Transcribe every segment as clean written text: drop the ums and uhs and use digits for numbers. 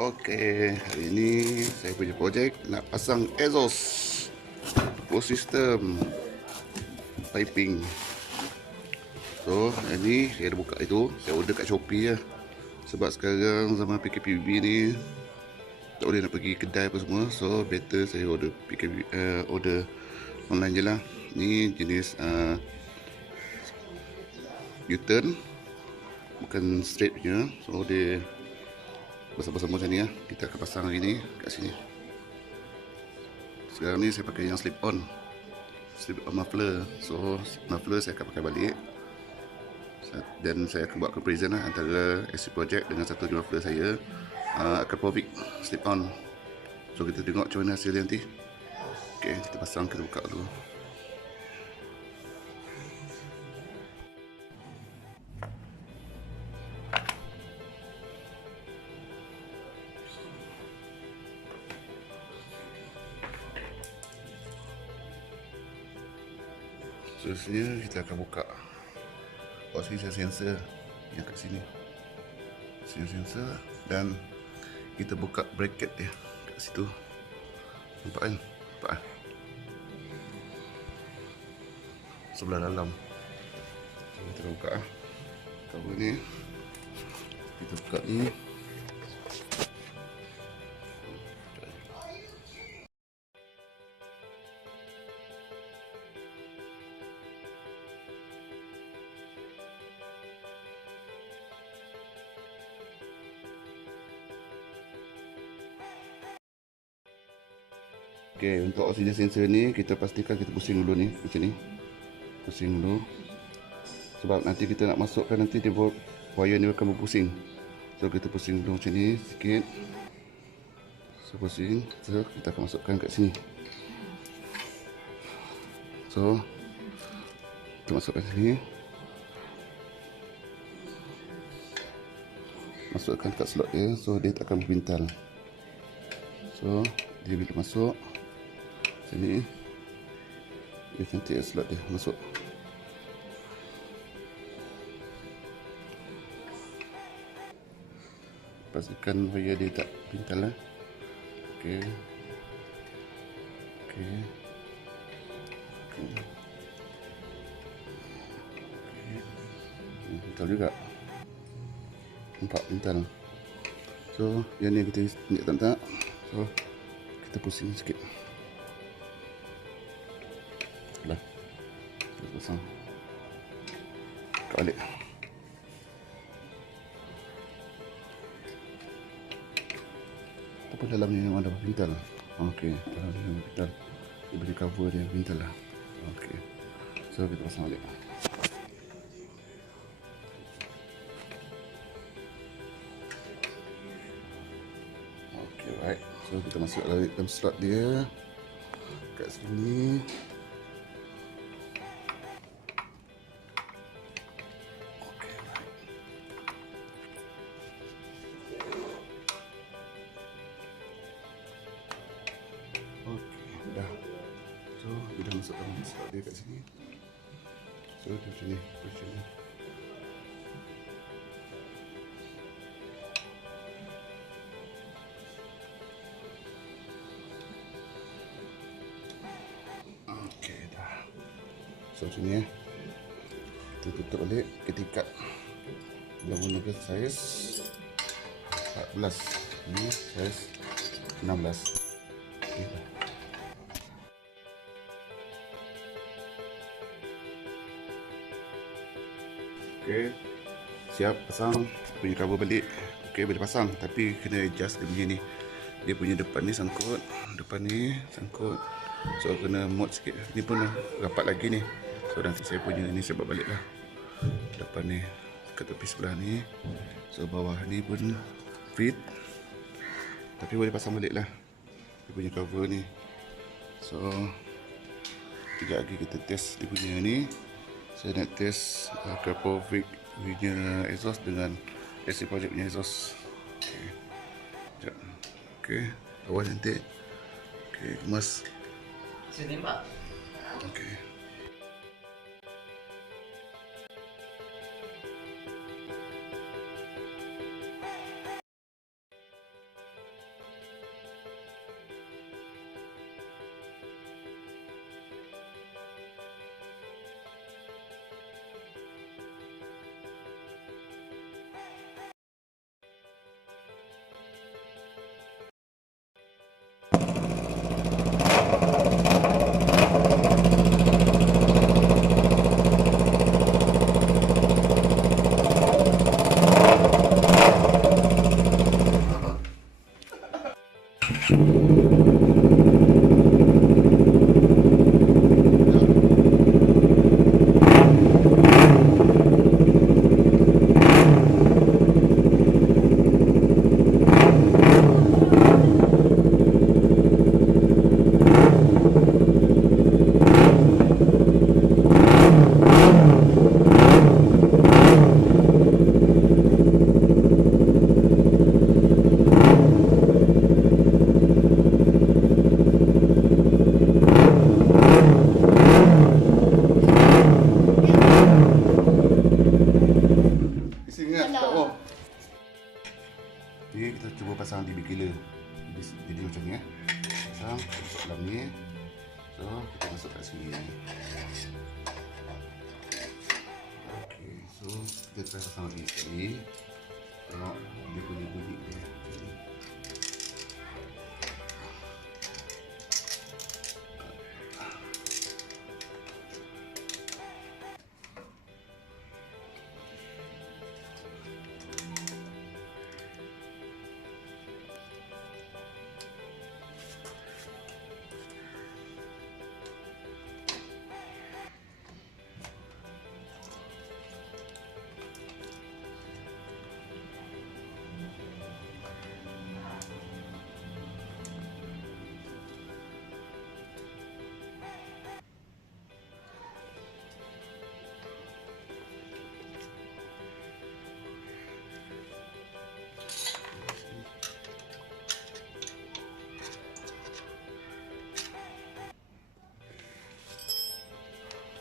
Okey, hari ini saya punya projek nak pasang exhaust full system piping. So, hari ni saya ada buka itu, saya order kat Shopee lah. Sebab sekarang zaman PKPB ni tak boleh nak pergi kedai apa semua, so better saya order order online je lah. Ni jenis uturn, bukan straight punya, so dia bersama-sama macam ni lah. Kita akan pasang hari ni kat sini. Sekarang ni saya pakai yang slip on muffler. So muffler saya akan pakai balik, dan saya akan buat comparison lah antara AC project dengan satu muffler saya, akrapovic slip on. So kita tengok macam mana hasil dia nanti. Ok, kita pasang, kita buka dulu. Seterusnya kita akan buka sensor yang kat sini, sensor, dan kita buka bracket dia kat situ. Nampak kan? Nampak kan? Sebelah dalam. Kita buka cover ni, kita buka ni. Okay, untuk oxygen sensor ni kita pastikan kita pusing dulu ni, macam ni. Pusing dulu. Sebab nanti kita nak masukkan, nanti dia wire ni akan berpusing. So kita pusing dulu macam ni sikit. So pusing, so kita akan masukkan kat sini. So kita masukkan sini. Masukkan kat slot dia, so dia tak akan berpintal. So dia bila masuk sini, dia cantik slot dia masuk. Pastikan wire dia tak pintal lah. Okey. Okey. Okey. Pintal juga. Nampak pintal. So yang ni kita tunjuk tak. So kita pusing sikit. Dah. Kita pasang. Buka balik. Apa dalam ni memang ada pintal. Okey, dalam ni memang pintal. Dia beri cover dia pintal lah. Okey. So kita pasang balik. Okey, right. So kita masuk dalam slot dia kat sini. Okey, dah. So dia dah masuk dalam slot dia kat sini. So dia macam ni, macam ni. Okey, dah. So macam ni kita tutup balik, kita ikat. Dia menggunakan saiz 14, ni saiz 16. Okey, dah. Okey, siap pasang. Punya cover balik. Okey, boleh pasang, tapi kena adjust dia punya ni. Dia punya depan ni sangkut, depan ni sangkut. So kena mod sikit. Ni pun rapat lagi ni. So nanti saya punya ni saya buat balik lah. Depan ni ke tepi sebelah ni. So bawah ni pun fit, tapi boleh pasang balik lah dia punya cover ni. So sekejap lagi kita test dia punya ni. Saya nak test akrapovic punya exhaust dengan AC project punya exhaust. Okey, sekejap. Okey, awal cantik. Okey, kemas. Sini Pak. Okey. pasang di big jadi macam ni pasang masuk dalam ni. So kita masuk kat sini. Okey, so kita try pasang lagi sekali. Tengok dia punya bunyi dia macam ni.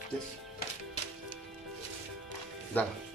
Yes. Dah.